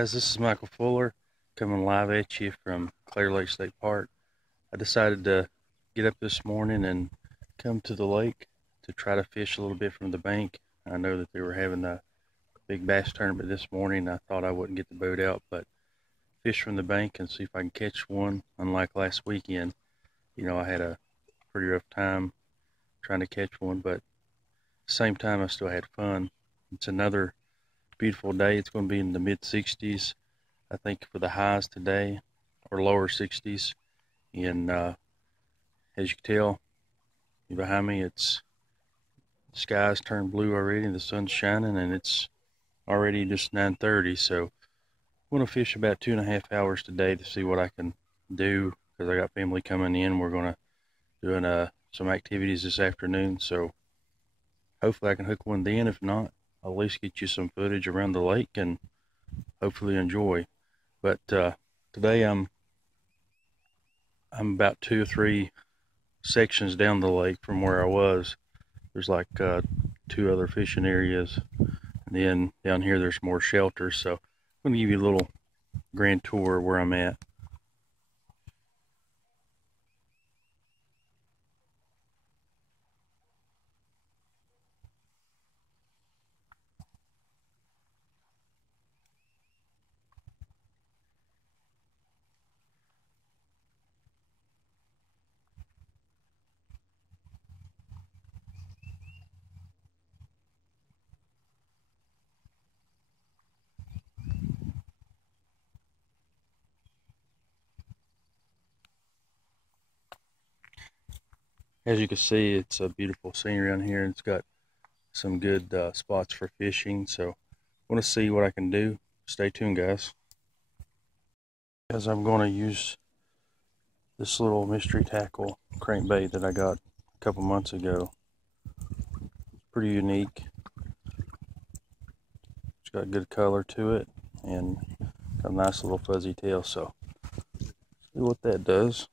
Guys, this is Michael Fuller coming live at you from Clear Lake State Park. I decided to get up this morning and come to the lake to try to fish a little bit from the bank. I know that they were having a big bass tournament this morning. I thought I wouldn't get the boat out, but fish from the bank and see if I can catch one. Unlike last weekend, I had a pretty rough time trying to catch one, but at the same time I still had fun. It's another beautiful day. It's going to be in the mid 60s, I think, for the highs today, or lower 60s. And as you can tell behind me, the sky's turned blue already, the sun's shining, and it's already just 9:30. So I'm going to fish about 2.5 hours today to see what I can do, because I got family coming in. We're going to doing some activities this afternoon, so hopefully I can hook one then. If not, I'll at least get you some footage around the lake and hopefully enjoy. But today I'm about 2 or 3 sections down the lake from where I was. There's like 2 other fishing areas, and then down here there's more shelters. So I'm going to give you a little grand tour of where I'm at. As you can see, it's a beautiful scenery around here, and it's got some good spots for fishing. So I want to see what I can do. Stay tuned, guys. As I'm going to use this little mystery tackle crankbait that I got a couple months ago. Pretty unique. It's got good color to it and got a nice little fuzzy tail. So see what that does.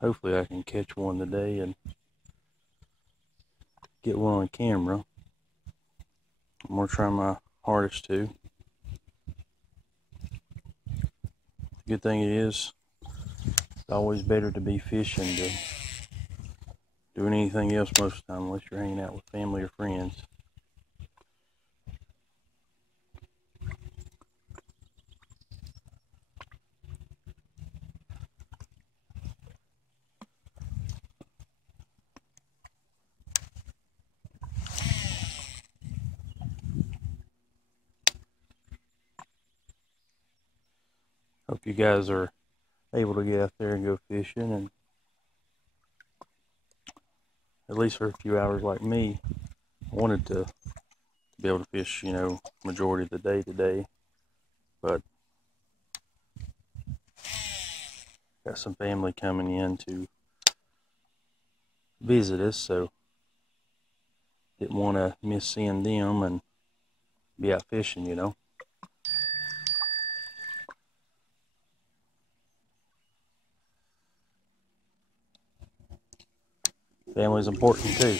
Hopefully I can catch one today and get one on camera. I'm going to try my hardest to. The good thing is, it's always better to be fishing than doing anything else most of the time, unless you're hanging out with family or friends. Hope you guys are able to get out there and go fishing, and at least for a few hours like me. I wanted to be able to fish, majority of the day today, but got some family coming in to visit us, so didn't want to miss seeing them and be out fishing, Family's important too.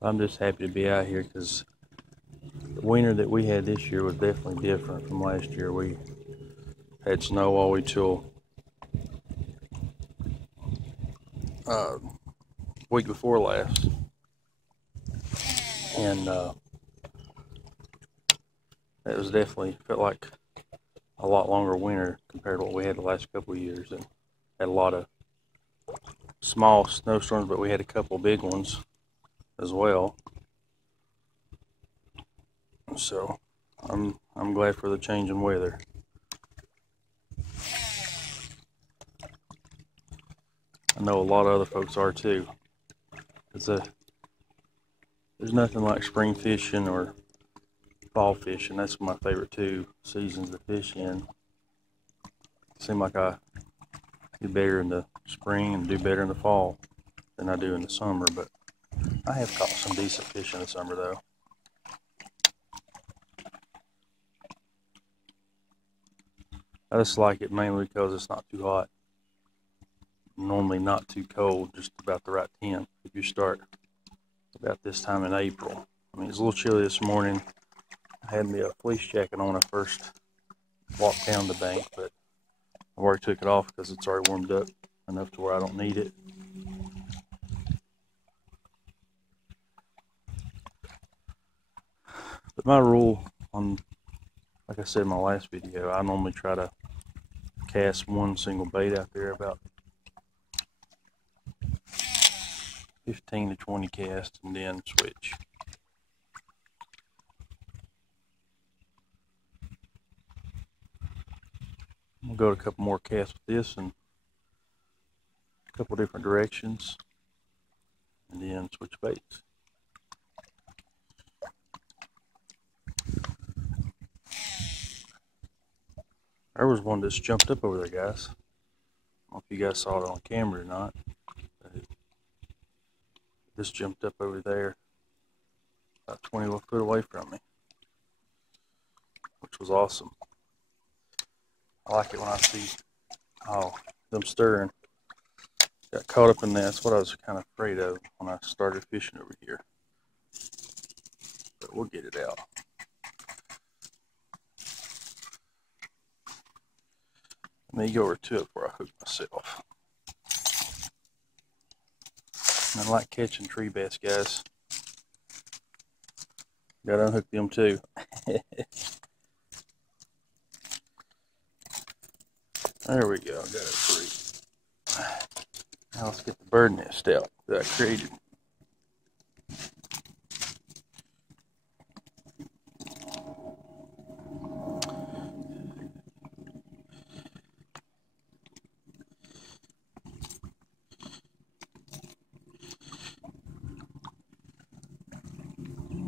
I'm just happy to be out here because the winter that we had this year was definitely different from last year. We had snow all the way till week before last, and it was definitely felt like a lot longer winter compared to what we had the last couple of years, and had a lot of small snowstorms, but we had a couple big ones as well. So I'm glad for the change in weather. I know a lot of other folks are too. There's nothing like spring fishing or fall fishing. That's my favorite 2 seasons to fish in. It seems like I do better in the spring and do better in the fall than I do in the summer, but I have caught some decent fish in the summer though. I just like it mainly because it's not too hot. Normally not too cold, just about the right temp. If you start about this time in April. I mean, it's a little chilly this morning. I had me a fleece jacket on when I first walked down the bank, but I already took it off because it's already warmed up enough to where I don't need it. But my rule on, like I said in my last video, I normally try to cast one single bait out there, about 15 to 20 casts, and then switch. We'll go to a couple more casts with this and a couple different directions, and then switch baits. There was one that's jumped up over there, guys. I don't know if you guys saw it on camera or not. This jumped up over there about 20 foot away from me, which was awesome. I like it when I see them stirring. Got caught up in that. That's what I was kind of afraid of when I started fishing over here. But we'll get it out. Let me go over to it before I hook myself. I like catching tree bass, guys. Gotta unhook them too. There we go, got a tree. Now let's get the bird nest out that I created.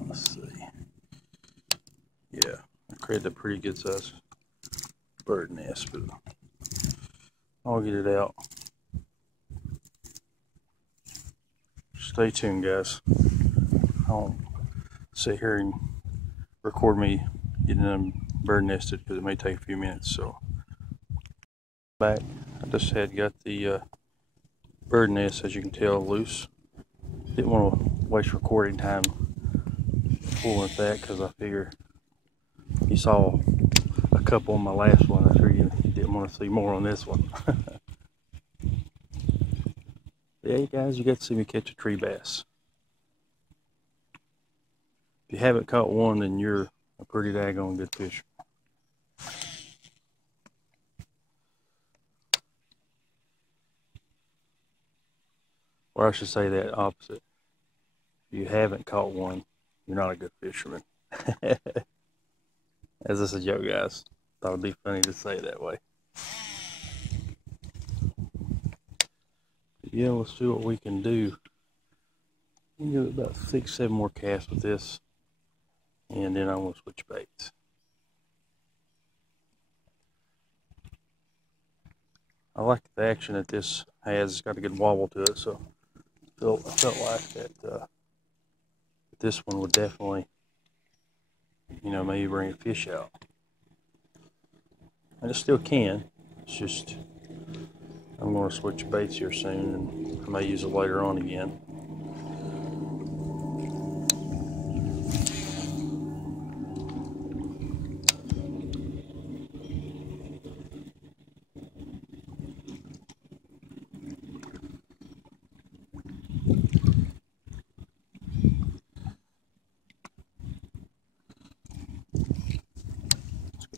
Let's see. Yeah, I created a pretty good size bird nest, but I'll get it out. Stay tuned, guys. I don't sit here and record me getting them bird nested because it may take a few minutes. So back, I just had got the bird nest, as you can tell, loose. Didn't want to waste recording time fooling with that because I figure you saw a couple on my last one. I figured you didn't want to see more on this one. Yeah, guys, you got to see me catch a tree bass. If you haven't caught one, then you're a pretty daggone good fisherman. Or I should say that opposite. If you haven't caught one, you're not a good fisherman. As this is a joke, guys. Thought it'd be funny to say it that way. But yeah, let's see what we can do. We can do about 6-7 more casts with this, and then I'm gonna switch baits. I like the action that this has. It's got a good wobble to it, so I felt like that this one would definitely, you know, maybe bring a fish out. And it still can. It's just, I'm going to switch baits here soon, and I may use it later on again.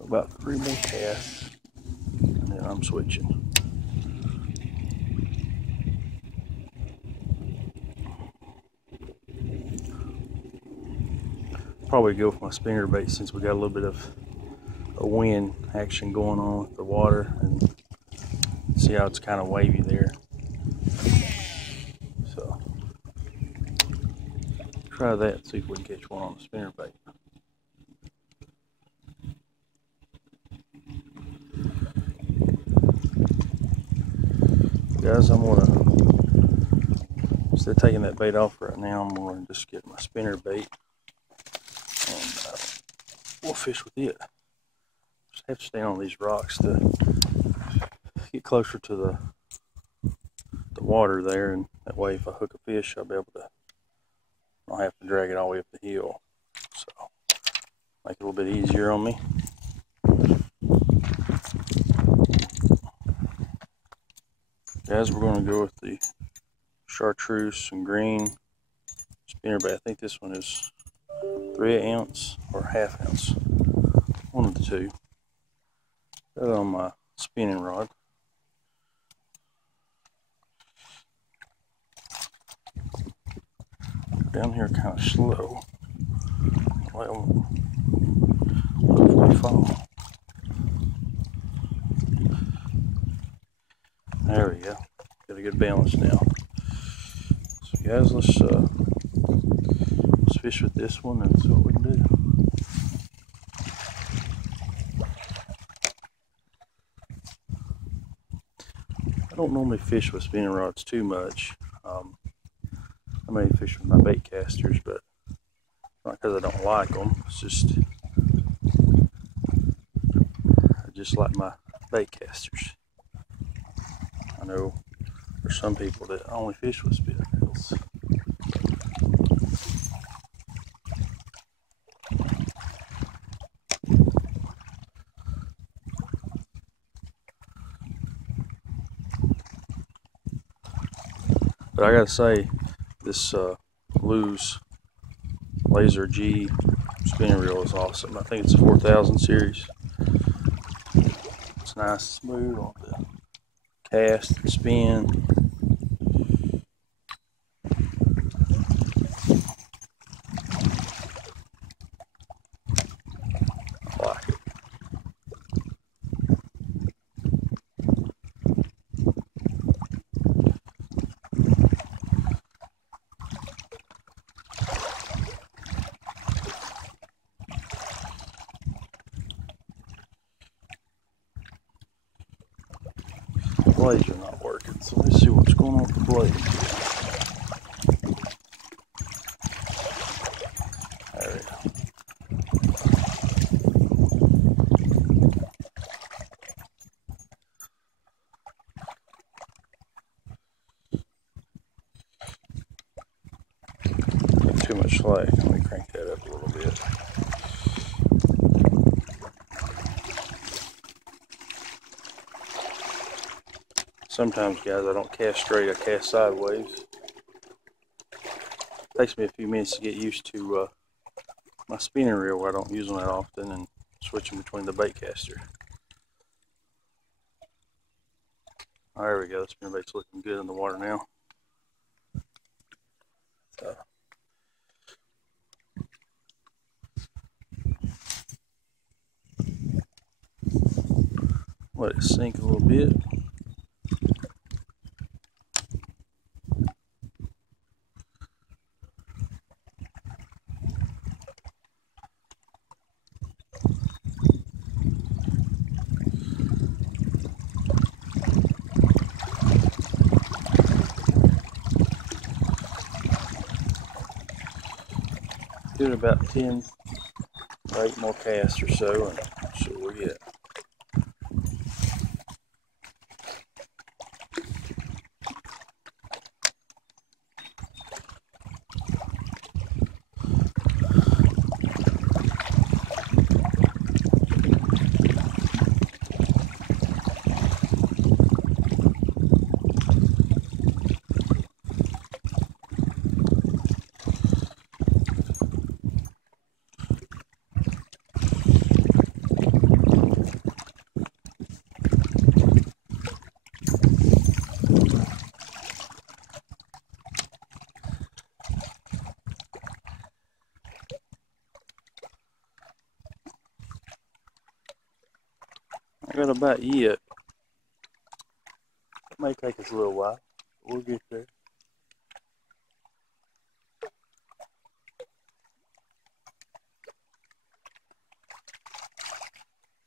About 3 more casts, and then I'm switching. Probably go with my spinner bait since we got a little bit of a wind action going on with the water, and see how it's kind of wavy there. So try that and see if we can catch one on the spinner bait. Guys, I'm gonna, instead of taking that bait off right now, I'm gonna just get my spinner bait and we'll fish with it. have to stand on these rocks to get closer to the water there, and that way if I hook a fish I'll be able to not have to drag it all the way up the hill. So make it a little bit easier on me. Guys, we're going to go with the chartreuse and green spinnerbait. I think this one is 3/8 ounce or 1/2 ounce, one of the two. Got it on my spinning rod. Down here kind of slow. Well, hopefully fall. There we go. Got a good balance now. So guys, let's fish with this one and see what we can do. I don't normally fish with spinning rods too much. I may fish with my bait casters, but not because I don't like them. It's just I just like my bait casters. I know there's some people that only fish with spinning reels. But I gotta say, this Lew's Laser G spinning reel is awesome. I think it's a 4000 series. It's nice, smooth on the cast and spin. I like it. Blades are not working, so let's see what's going on with the blades. There we go. Too much slack. Let me crank that up a little bit. Sometimes, guys, I don't cast straight, I cast sideways. It takes me a few minutes to get used to my spinning reel, where I don't use them that often, and switching between the bait caster. Oh, there we go. The spinnerbait's looking good in the water now. Let it sink a little bit. Do it about 10 or 8 more casts or so, and see what we get. I got about yet. It may take us a little while, but we'll get there.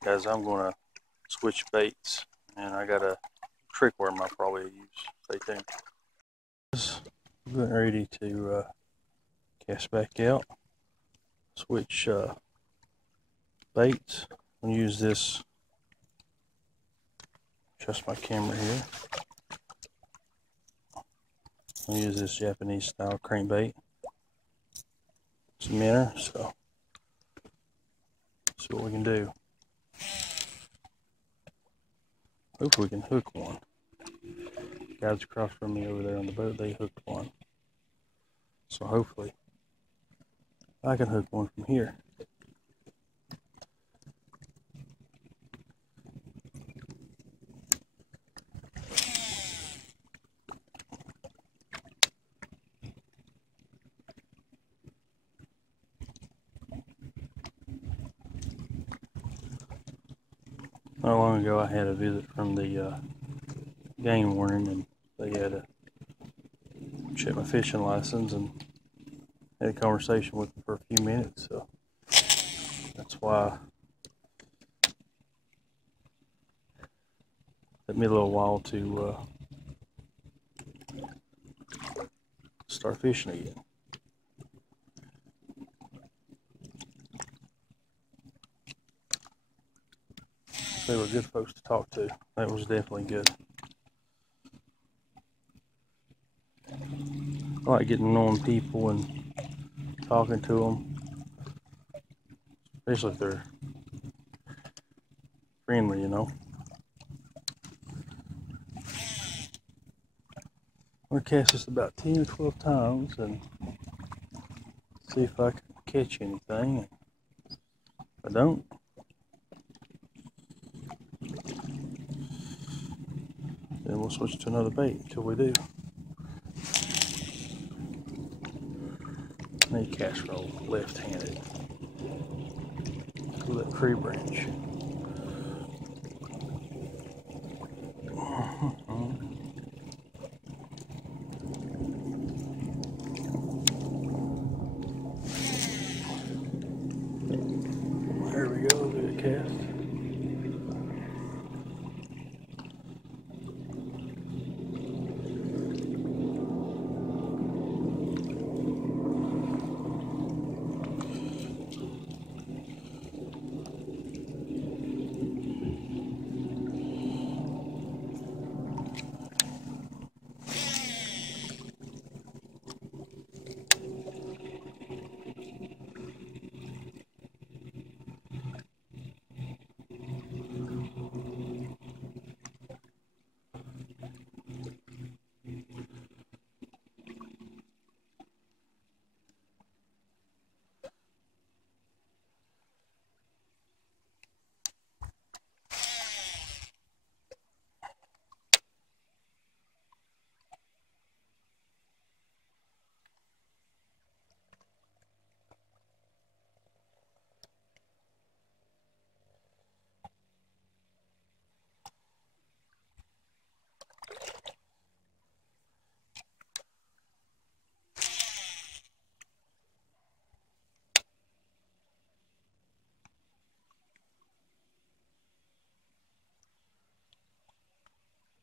Guys, I'm going to switch baits, and I got a trick worm I'll probably use. Stay tuned. I'm getting ready to cast back out. Switch baits. I'm gonna use this, adjust my camera here. I'm gonna use this Japanese style crankbait. It's a minnow, so see what we can do. Hopefully we can hook one. Guys across from me over there on the boat, they hooked one. So hopefully I can hook one from here. Not long ago I had a visit from the game warden, and they had to check my fishing license and had a conversation with me for a few minutes, so that's why it took me a little while to start fishing again. They were good folks to talk to. That was definitely good. I like getting to know people and talking to them, especially if they're friendly, you know. I'm gonna cast this about 10 or 12 times and see if I can catch anything. If I don't, then we'll switch to another bait until we do. I need casserole left-handed. Go that tree branch. There we go, do a cast.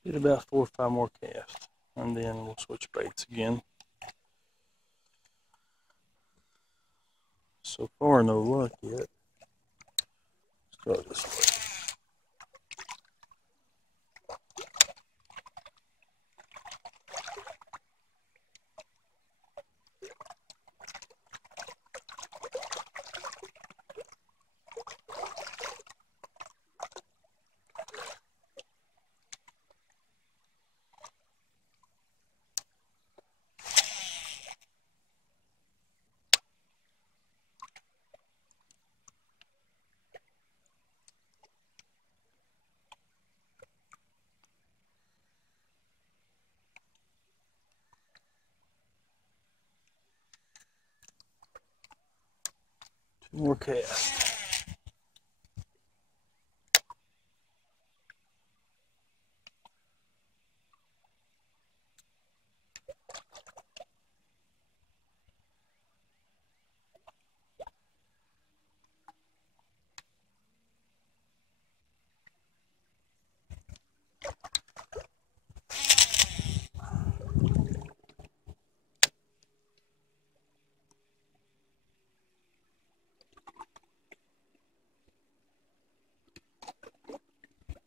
Did about 4 or 5 more casts, and then we'll switch baits again. So far, no luck yet. Let's go this way. More casts.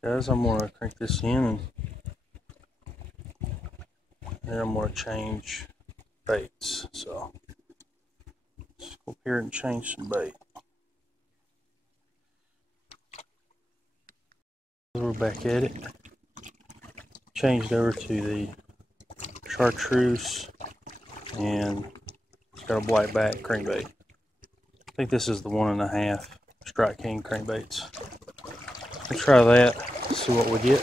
Guys, I'm going to crank this in, and then I'm going to change baits. So let's go up here and change some bait. We're back at it. Changed over to the chartreuse, and it's got a black back crankbait. I think this is the 1.5 Strike King crankbaits. We'll try that, see what we get.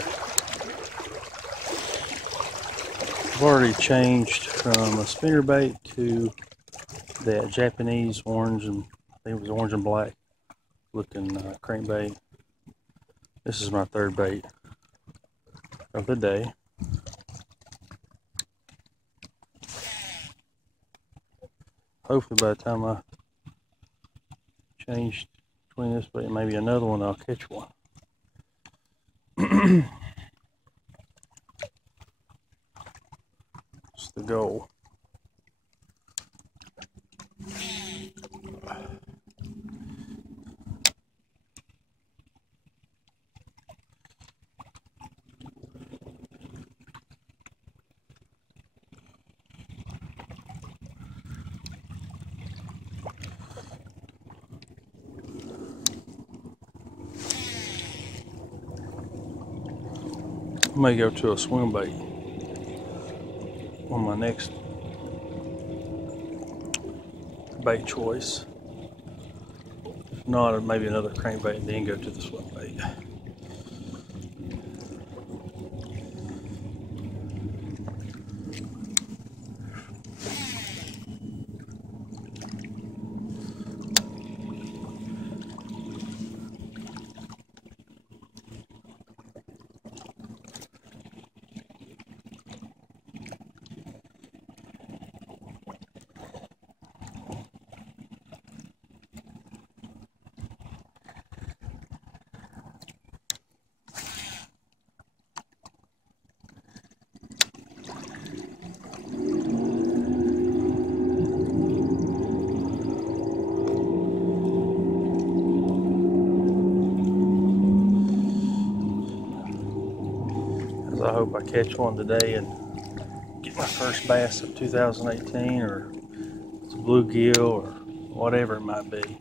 I've already changed from a spinnerbait to that Japanese orange, and I think it was orange and black looking crankbait. This is my third bait of the day. Hopefully by the time I change between this bait and maybe another one, I'll catch one. That's the goal. I may go to a swim bait on my next bait choice. If not, maybe another crankbait and then go to the swim bait. I hope I catch one today and get my first bass of 2018, or it's a bluegill or whatever it might be.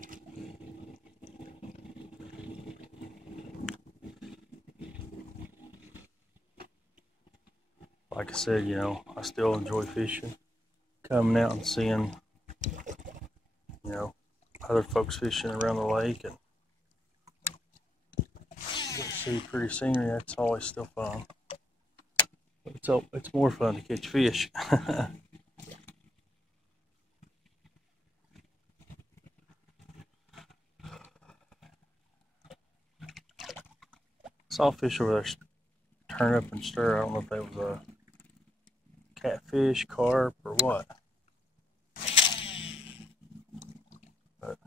Like I said, you know, I still enjoy fishing, coming out and seeing, you know, other folks fishing around the lake and see pretty scenery. That's always still fun. It's more fun to catch fish. Saw fish over there turn up and stir. I don't know if that was a catfish, carp, or what, but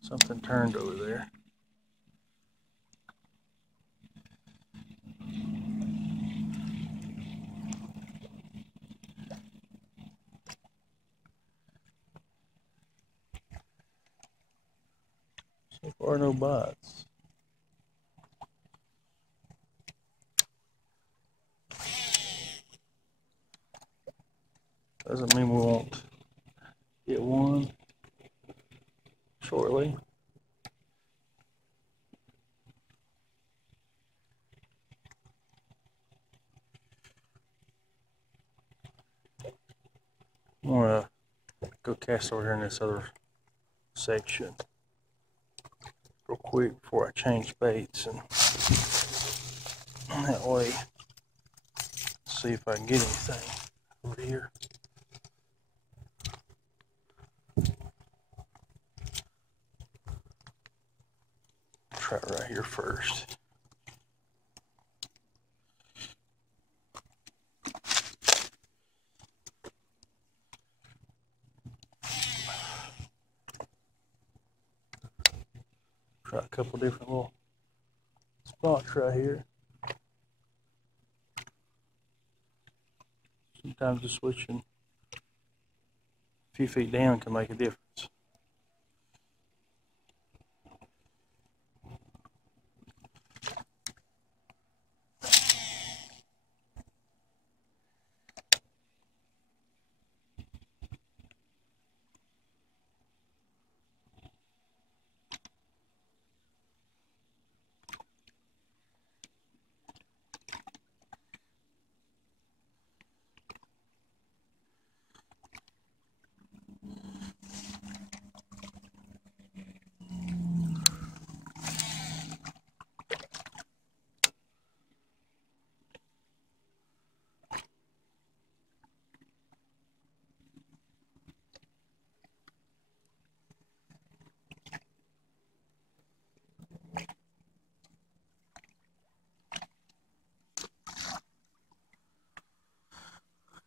something turned over there. So far, no bites. Doesn't mean we won't get one shortly. I'm gonna go cast over here in this other section real quick before I change baits, and that way see if I can get anything over here. Try it right here first. Try a couple different little spots right here. Sometimes just switching a few feet down can make a difference.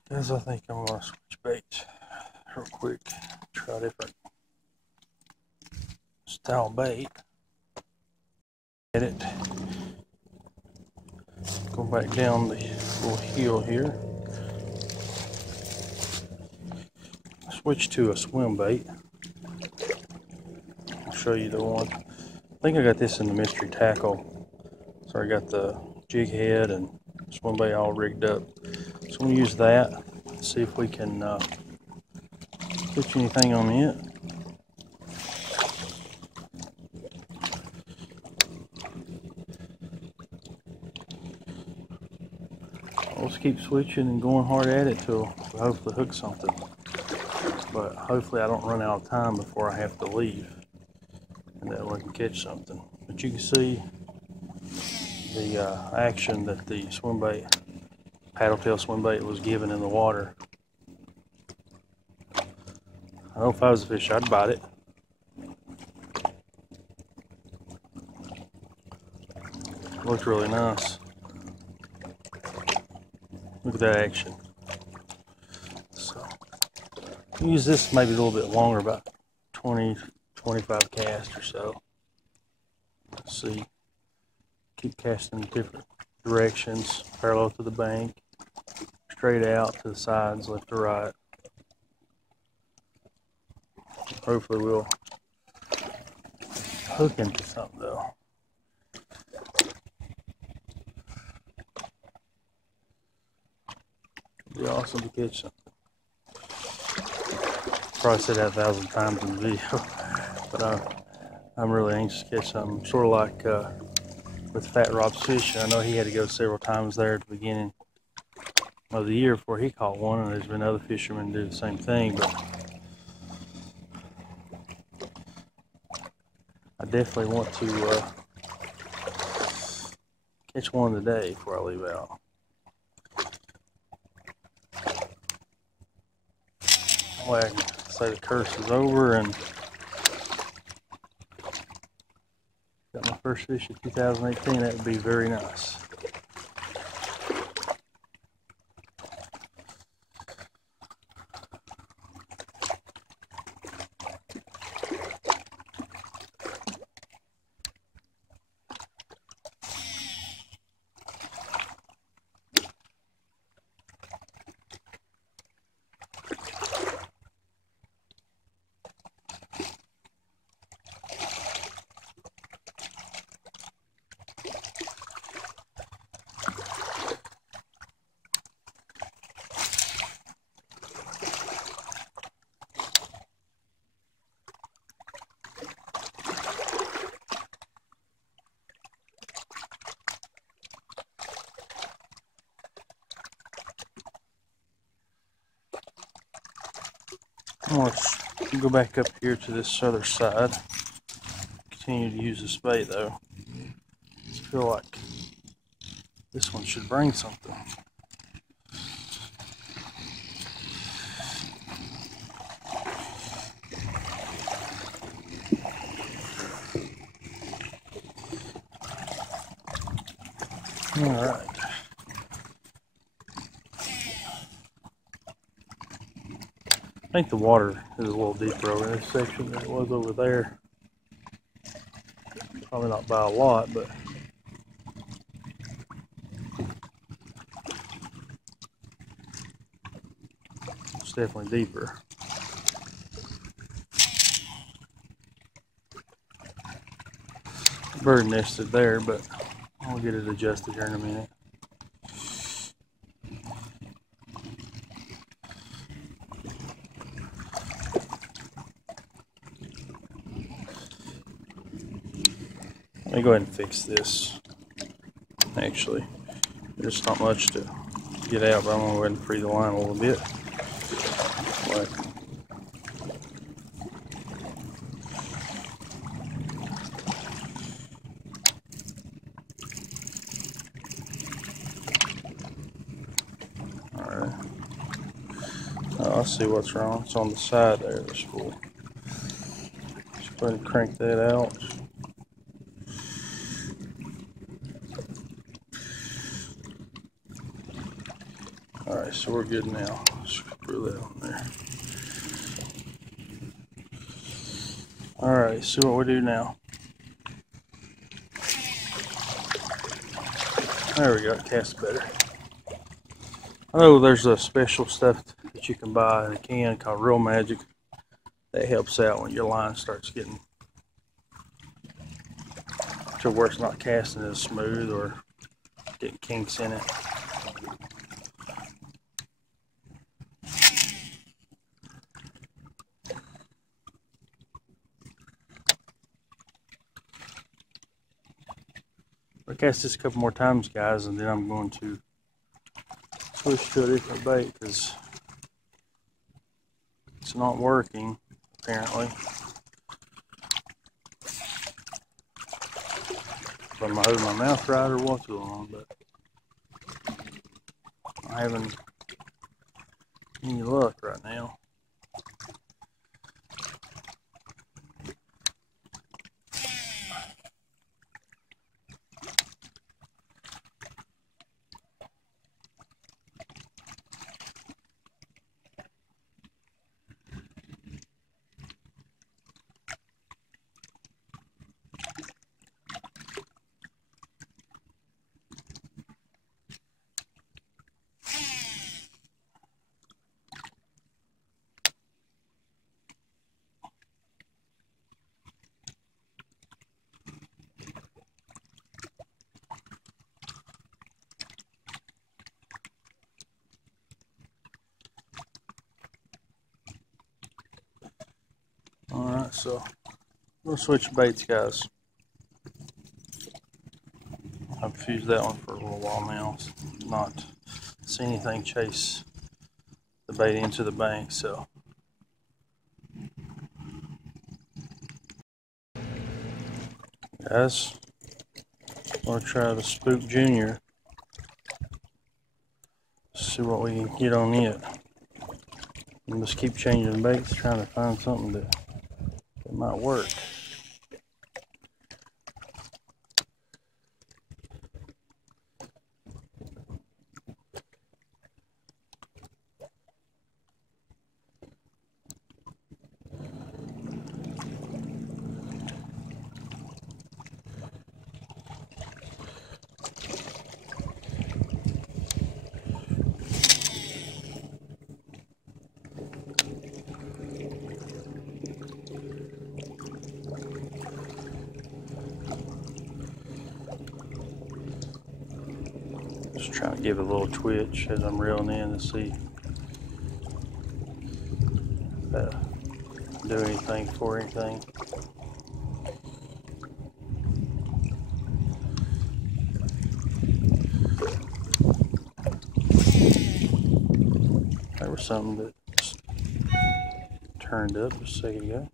Guys, I think I'm gonna switch baits real quick. Try a different style bait. Get it. Go back down the little hill here. Switch to a swim bait. I'll show you the one. I think I got this in the mystery tackle. So I got the jig head and swim bait all rigged up. So I'm gonna use that. See if we can catch anything on it. I'll just keep switching and going hard at it till we hopefully hook something. But hopefully I don't run out of time before I have to leave, and that way I can catch something. But you can see the action that the swim bait, paddle tail swim bait, was given in the water. I know if I was a fish, I'd bite it. It looked really nice. Look at that action. So use this maybe a little bit longer, about 20, 25 casts or so. Let's see. Keep casting in different directions, parallel to the bank, straight out to the sides, left to right. Hopefully we'll hook into something though. It'd be awesome to catch something. Probably said that 1,000 times in the video, but I'm really anxious to catch something. Sort of like with Fat Rob's fishing. I know he had to go several times there at the beginning of the year before he caught one, and there's been other fishermen do the same thing, but I definitely want to catch one today before I leave out. That way I can say the curse is over and got my first fish of 2018. That would be very nice. I'm going to go back up here to this other side. Continue to use this bait though. I just feel like this one should bring something. Alright. I think the water is a little deeper over in this section than it was over there. Probably not by a lot, but it's definitely deeper. Bird nested there, but I'll get it adjusted here in a minute. Let me go ahead and fix this. Actually, there's not much to get out, but I'm going to go ahead and free the line a little bit. Right. Alright. Oh, I see what's wrong. It's on the side there, this spool. Just go ahead and crank that out. Alright, so we're good now. Screw that on there. Alright, see what we do now. There we go, it casts better. I know there's a special stuff that you can buy in a can called Real Magic that helps out when your line starts getting to where it's not casting as smooth or getting kinks in it. I'll cast this a couple more times, guys, and then I'm going to switch to a different bait because it's not working, apparently. If I'm holding my mouth right or what's going on, but I'm having any luck right now. Alright, so we'll switch baits, guys. I've used that one for a little while now. Not see anything chase the bait into the bank, so. Guys, I'm going to try the Spook Junior. See what we can get on it. And just keep changing baits, trying to find something that might work. Just trying to give it a little twitch as I'm reeling in to see if that'll do anything for anything. There was something that just turned up just a second ago.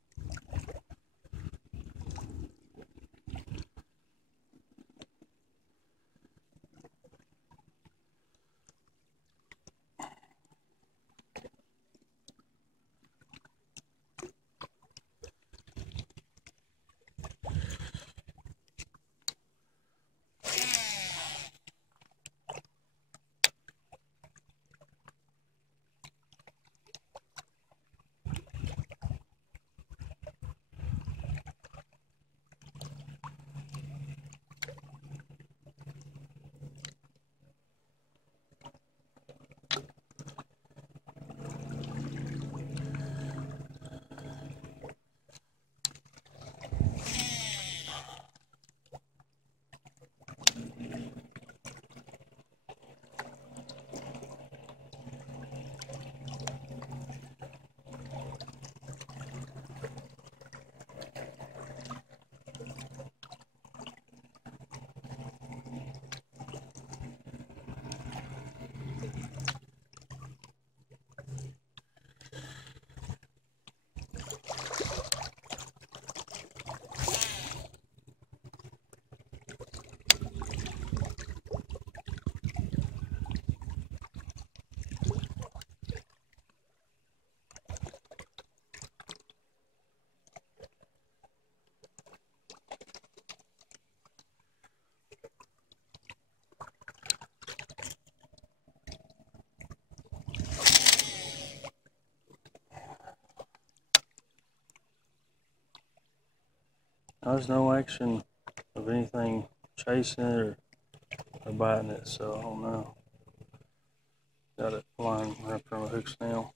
There's no action of anything chasing it or biting it, so I don't know. Got it flying right from a hook snail.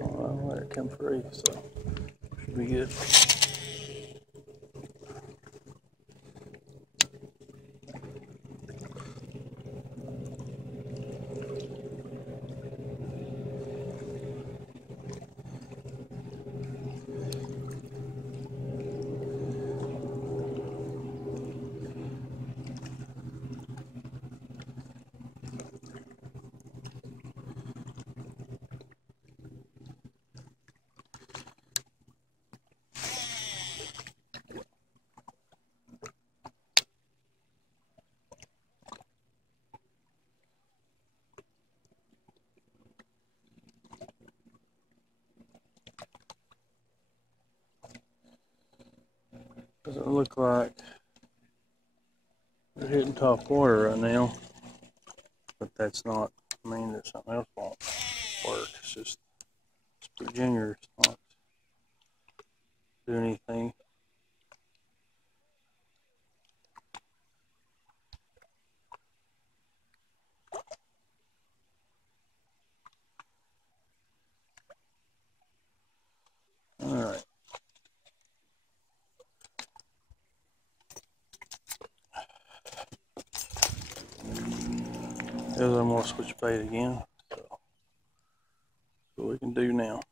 I'll let it come free, so should be good. Doesn't look like they're hitting top water right now, but that's not mean that something else won't work. It's just Super Junior's not doing anything. Alright. I'm going to switch bait again. So, what we can do now.